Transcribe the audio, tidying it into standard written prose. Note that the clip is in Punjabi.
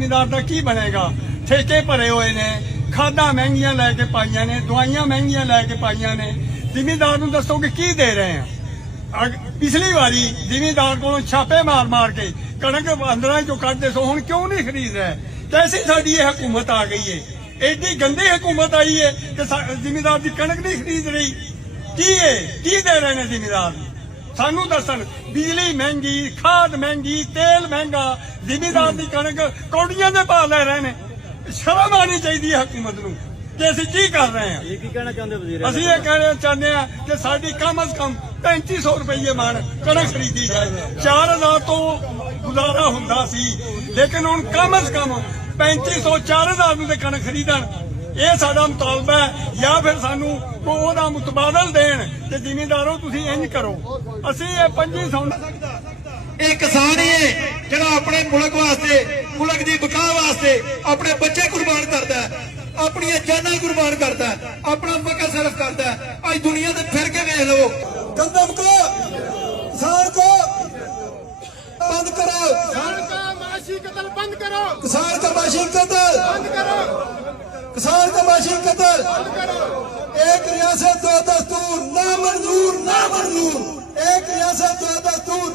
ਜ਼ਿਮੀਂਦਾਰ ਦਾ ਕੀ ਬਣੇਗਾ। ਠੇਕੇ ਭਰੇ ਹੋਏ ਨੇ, ਖਾਦਾਂ ਮਹਿੰਗੀਆਂ ਲੈ ਕੇ ਪਾਈਆਂ ਨੇ, ਦਵਾਈਆਂ ਮਹਿੰਗੀਆਂ ਲੈ ਕੇ ਪਾਈਆਂ ਨੇ। ਜ਼ਿਮੀਂਦਾਰ ਨੂੰ ਦੱਸੋ ਕਿ ਕੀ ਦੇ ਰਹੇ ਆ। ਪਿਛਲੀ ਵਾਰੀ ਜ਼ਿਮੀਂਦਾਰ ਕੋਲੋਂ ਛਾਪੇ ਮਾਰ ਕੇ ਕਣਕ ਅੰਦਰਾਂ ਚੋਂ ਕੱਢਦੇ ਸੋ, ਹੁਣ ਕਿਉਂ ਨਹੀਂ ਖਰੀਦ ਰਹੇ। ਕੈਸੀ ਸਾਡੀ ਇਹ ਹਕੂਮਤ ਆ ਗਈ ਹੈ, ਐਡੀ ਗੰਦੀ ਹਕੂਮਤ ਆਈ ਹੈ ਕਿ ਜ਼ਿਮੀਂਦਾਰ ਦੀ ਕਣਕ ਨਹੀਂ ਖਰੀਦ ਰਹੀ। ਕੀ ਹੈ, ਕੀ ਦੇ ਰਹੇ ਨੇ ਜ਼ਿਮੀਂਦਾਰ ਸਾਨੂੰ ਦੱਸਣ। ਬਿਜਲੀ ਮਹਿੰਗੀ, ਖਾਦ ਮਹਿੰਗੀ, ਤੇਲ ਮਹਿੰਗਾ, ਜ਼ਿਮੀਂਦਾਰ ਦੀ ਕਣਕ ਕੌਡੀਆਂ ਦੇ ਭਾਅ ਲੈ ਰਹੇ ਨੇ। ਸ਼ਰਮ ਆਣੀ ਚਾਹੀਦੀ ਹੈ ਹਕੂਮਤ ਨੂੰ ਕਿ ਅਸੀਂ ਕੀ ਕਰ ਰਹੇ ਹਾਂ। ਕੀ ਕਹਿਣਾ ਚਾਹੁੰਦੇ ਵਜ਼ੀਰ? ਅਸੀਂ ਇਹ ਕਹਿਣਾ ਚਾਹੁੰਦੇ ਹਾਂ ਕਿ ਸਾਡੀ ਕਮ ਅਜ਼ ਕਮ 3500 ਰੁਪਏ ਮਣ ਕਣਕ ਖਰੀਦੀ ਜਾਏ। 4000 ਤੋਂ ਗੁਜ਼ਾਰਾ ਹੁੰਦਾ ਸੀ, ਲੇਕਿਨ ਹੁਣ ਕਮ ਅਜ਼ ਕਮ 3500 4000 ਨੂੰ ਤੇ ਕਣਕ ਖਰੀਦਣ। ਇਹ ਸਾਡਾ ਮੁਤਾਲਬਾ ਹੈ, ਜਾਂ ਫਿਰ ਸਾਨੂੰ ਉਹਦਾ ਮੁਤਬਾਦਲ ਦੇਣ ਤੇ ਜ਼ਿਮੀਂਦਾਰੋ ਤੁਸੀਂ ਇੰਜ ਕਰੋ। ਅਸੀਂ ਇਹ 2500 ਇਹ ਕਿਸਾਨ ਹੀ ਹੈ ਜਿਹੜਾ ਆਪਣੇ ਮੁਲਕ ਵਾਸਤੇ, ਮੁਲਕ ਦੀ ਬਕਾ ਵਾਸਤੇ ਆਪਣੇ ਬੱਚੇ ਕੁਰਬਾਨ ਕਰਦਾ ਹੈ, ਆਪਣੀਆਂ ਜਾਨਾਂ ਕੁਰਬਾਨ ਕਰਦਾ ਹੈ, ਆਪਣਾ ਵਕਤ ਸਰਫ ਕਰਦਾ ਹੈ। ਅੱਜ ਦੁਨੀਆ ਤੇ ਫਿਰ ਕੇ ਵੇਖ ਲਓ। ਗੰਦਮ को किसान को बंद करो, किसान का माशी कत्ल बंद करो, किसान का माशी कत्ल बंद करो, किसान का माशी कत्ल बंद करो। एक रियासत दो दस्तूर, ना मंजूर ना मंजूर। एक रियासत दो दस्तूर।